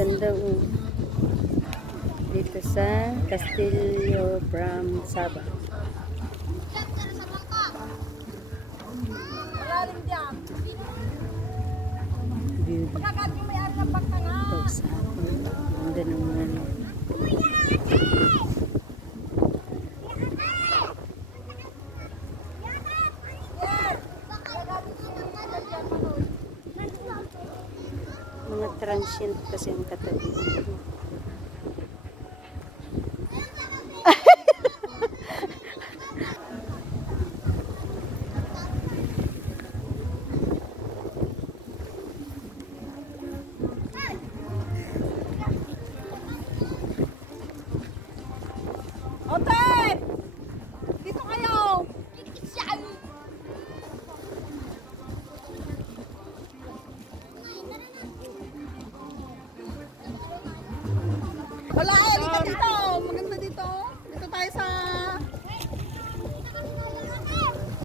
Ganda dito sa Castillo Bram Saba. Ganda naman. Mga transient kasi ang katabi. Ote!